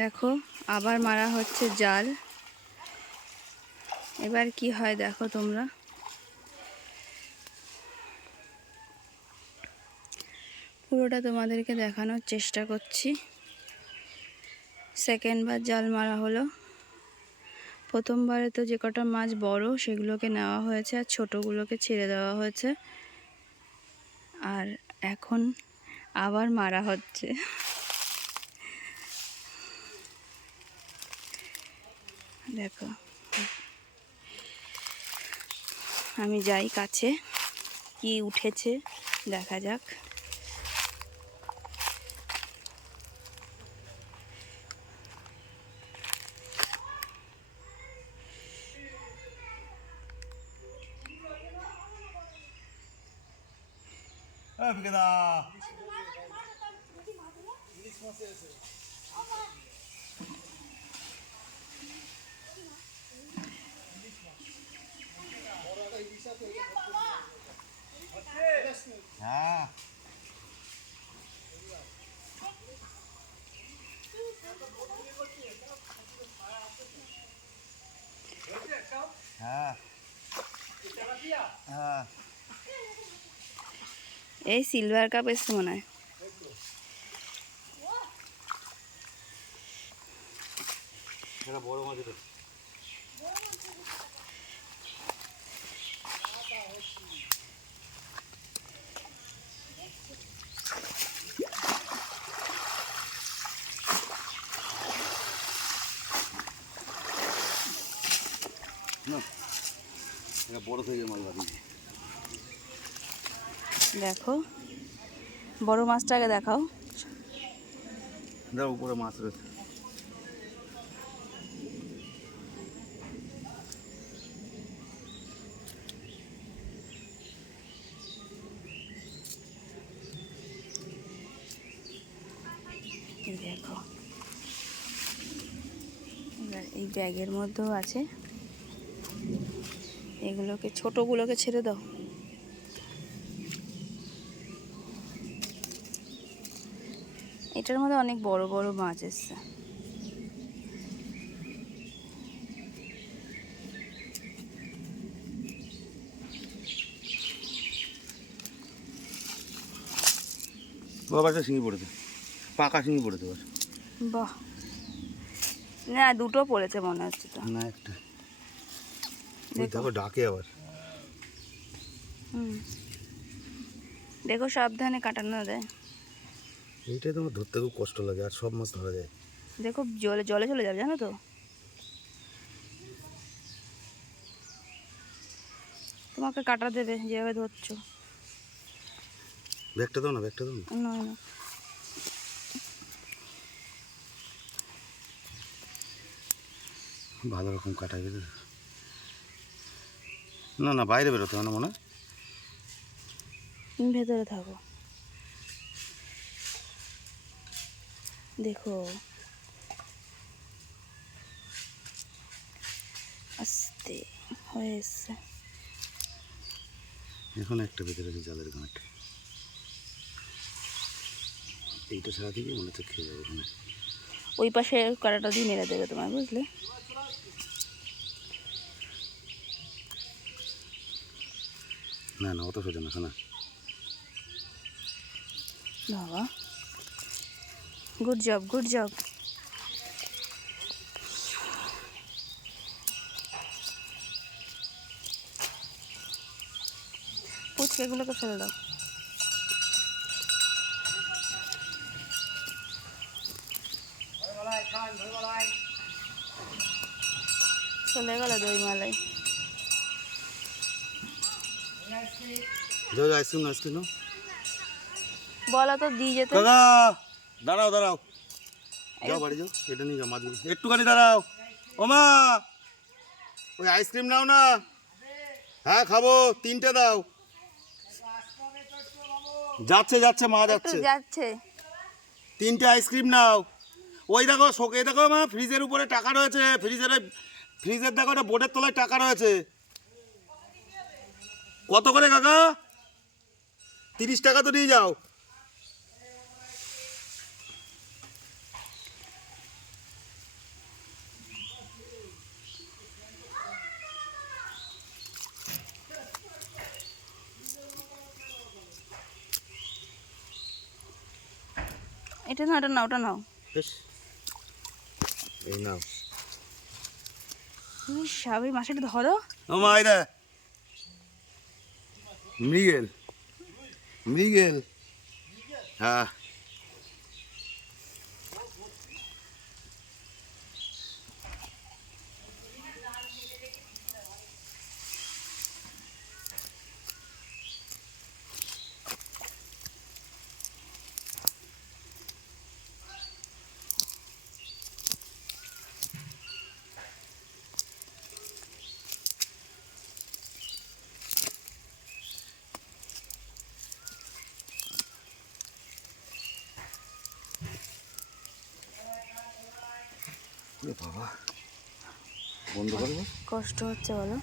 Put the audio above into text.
দেখো আবার মারা হচ্ছে জাল। এবার কি হয় দেখো তোমরা। পুরোটা তোমাদেরকে দেখানোর চেষ্টা করছি। সেকেন্ডবার জাল মারা হলো। প্রথমবারে তো যে কটা মাছ বড় সেগুলোকে নেওয়া হয়েছে আর ছোটোগুলোকে ছেড়ে দেওয়া হয়েছে। আর এখন আবার মারা হচ্ছে। দেখো আমি যাই কাছে, কি উঠেছে দেখা যাক। হ্যাঁ হ্যাঁ হ্যাঁ এই সিলভার কাপ এসছে মনে হয়। বড় মাছ। না এটা বড় সাইজের মাছ বাড়িয়েছে। দেখো বড় মাছটাকে দেখাও। দাও উপরে মাছ রয়েছে। এই দেখো এবার এই ব্যাগের মধ্যেও আছে। এগুলোকে ছোটোগুলোকে ছেড়ে দাও। এটার মধ্যে অনেক বড় বড় মাছ এসছে। বাবা একটা শিঙি পড়েছে, পাকা শিঙি পড়েছে। বাহ, না দুটো পড়েছে মনে হচ্ছে তো। না একটা দেখো ডাকে আবার। দেখো সাবধানে কাটানো দেয়। এইটাই তোমার ধরতে খুব কষ্ট লাগে, আর সব মাছ ধরা যায়। দেখো জলে জলে চলে যাবে জানো তো। তোমাকে কাটা দেবে যেভাবে ধরছো। ব্যাগটা দাও না, ব্যাগটা দাও না। না না ভালো রকম কাটা গেছে। না না বাইরে বেরোতে হবে না মনে হয়। ভেতরে থাকো। দেখো আস্তে হয়ে এসছে। এখন একটা ভেতরে আছে জালের গাঁট। এইটা সারা দিকে মনে হচ্ছে খেয়ে যাবে ওখানে। ওই পাশে কাঁটাটা দিয়ে মেরে দেবে তোমার, বুঝলে। না না অত সোজা না শোনা। বাবা গুড জব গুড জব। পুচকেগুলোকে ফেলে দাও। চলে গেল দই মালাই। যাও আইসক্রিম না, আইসক্রিম নাও। বলো তো দিয়ে যেতে। দাদা দাঁড়াও দাঁড়াও, যাও বাড়ি যাও। এটা নিয়ে যাও মাছগুলো, একটুখানি দাঁড়াও। ও মা ওই আইসক্রিম নাও না। হ্যাঁ খাবো, তিনটে দাও। যাচ্ছে যাচ্ছে মা যাচ্ছে। যাচ্ছে। তিনটে আইসক্রিম নাও। ওই দেখো শোকে দেখো মা, ফ্রিজের উপরে টাকা রয়েছে। ফ্রিজের দেখো ওটা বোর্ডের তলায় টাকা রয়েছে। কত করে কাকা? 30 টাকা তো নিয়ে যাও। এটা না, ওটা না, ওটা নাও। বেশ, এই নাও। স্বাভাবিক মাছটা ধরো। ও মা, এই দে মৃগেল, মৃগেল। হ্যাঁ, বাবা বন্ধ করবো। কষ্ট হচ্ছে বলো।